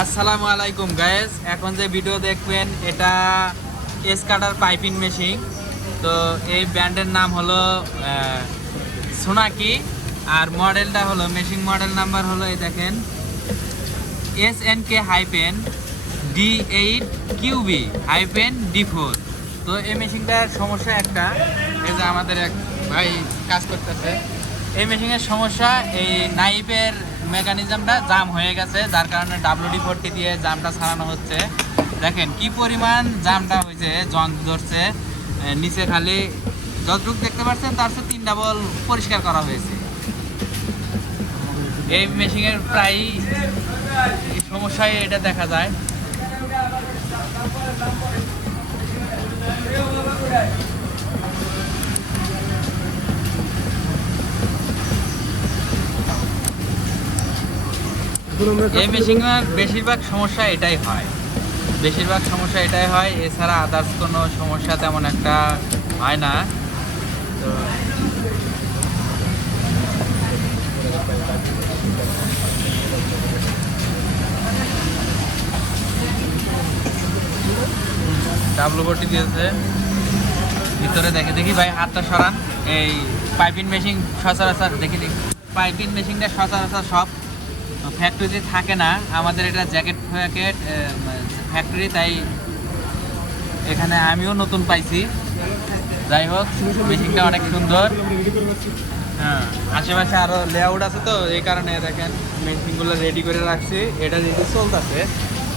আসসালামু আলাইকুম গাইস, এখন যে ভিডিও দেখবেন এটা এসকাটার পাইপিং মেশিন। তো এই ব্র্যান্ডের নাম হলো সোনাকি, আর মডেলটা হলো মেশিন মডেল নাম্বার হলো এই দেখেন SNK-D8QB-D4। তো এই মেশিনটার সমস্যা একটা, এই যে আমাদের এক ভাই কাজ করতেছে, এই মেশিনের সমস্যা এই নাইফের মেকানিজমটা জাম হয়ে গেছে, যার কারণে WD-40 দিয়ে জামটা ছাড়ানো হচ্ছে। দেখেন কি পরিমাণ জামটা হয়েছে, জং ধরছে নিচে, খালি যতটুকু দেখতে পাচ্ছেন তার সাথে 3 ডাবল পরিষ্কার করা হয়েছে। এই মেশিনের প্রায় সমস্যায় এটা দেখা যায়। এই মেশিনের বেশিরভাগ সমস্যা এটাই হয়, এছাড়া আদার্স কোনো সমস্যা তেমন একটা হয় না। তো WD-40 দিয়েছে ভিতরে, দেখি ভাই হাতটা সরান। এই পাইপিং মেশিন সচরাচর দেখি, পাইপিং মেশিনটা সচরাচর সব ফ্যাক্টরিতে থাকে না, আমাদের এটা জ্যাকেট ফ্যাক্টরি, তাই এখানে আমিও নতুন পাইছি। যাই হোক, মেশিনটা অনেক সুন্দর। হ্যাঁ, আশেপাশে আরও লেআউট আছে, তো এই কারণে দেখেন মেশিনগুলো রেডি করে রাখছি, এটা রেডি চলতেছে।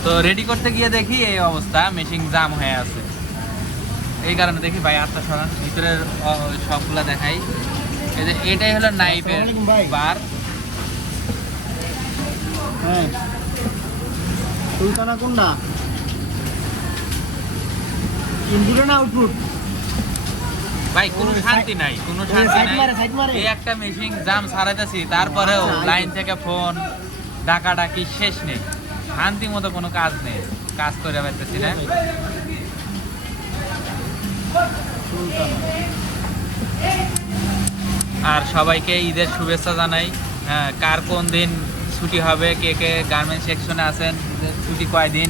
তো রেডি করতে গিয়ে দেখি এই অবস্থা, মেশিন জাম হয়ে আছে। এই কারণে দেখি ভাই হাতটা সরান, ভিতরের সবগুলা দেখাই। এই যে এটাই হলো নাইফের বার। হ্যাঁ, সুলতানা কোনটা? ইনপুট না আউটপুট? ভাই কোনো শান্তি নাই, এই একটা মেশিন জাম ছাড়াইতেছি, তারপরেও লাইন থেকে ফোন ডাকাডাকি শেষ নেই, শান্তি মতো কোনো কাজ নেই, কাজ করে পারতেছি না। আর সবাইকে ঈদের শুভেচ্ছা জানাই। হ্যাঁ, কার কোন দিন ছুটি হবে, কে কে গার্মেন্টস সেকশনে আছেন, ছুটি কয়দিন,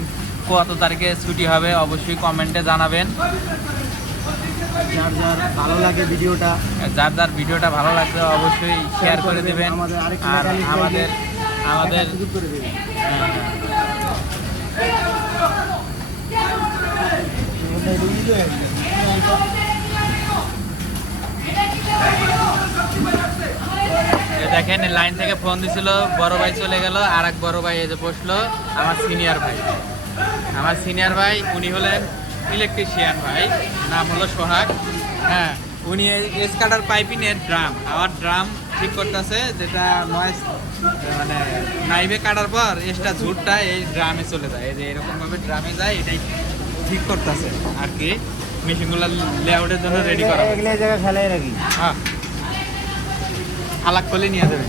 কত তারিখে ছুটি হবে, অবশ্যই কমেন্টে জানাবেন। যার ভালো লাগে ভিডিওটা, যার ভিডিওটা ভালো লাগছে অবশ্যই শেয়ার করে দেবেন, আর আমাদের সুযোগ করে দেবেন। দেখেন লাইন থেকে ফোন দিছিল, বড় ভাই চলে গেল, আর এক বড় ভাই এই যে বসলো, আমার সিনিয়র ভাই, উনি হলেন ইলেকট্রিশিয়ান ভাই, নাম হলো সোহাগ। হ্যাঁ, উনি এসকাটার পাইপিংয়ের ড্রাম ঠিক করতেছে, যেটা নয়েজ মানে নাইভে কাটার পর এক্সট্রা ঝুটটা এই ড্রামে চলে যায়, এই যে এরকমভাবে ড্রামে যায়, এটাই ঠিক করতেছে আর কি। মেশিনগুলো লেআউটের জন্য রেডি করা, এগুলো জায়গা ফেলাই রাখি। হ্যাঁ, আলাক করলে নিয়ে যাবে।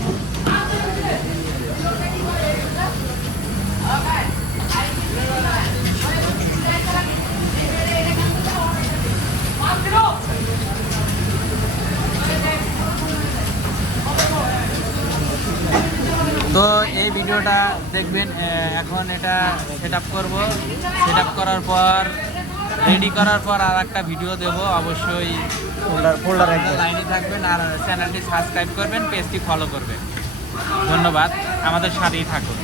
তো এই ভিডিওটা দেখবেন, এখন এটা সেট আপ করবো, সেট আপ করার পর রেডি করার পর আর একটা ভিডিও দেবো, অবশ্যই ফোল্ডার লাইনে থাকবেন, আর চ্যানেলটি সাবস্ক্রাইব করবেন, পেজটি ফলো করবেন। ধন্যবাদ, আমাদের সাথেই থাকুন।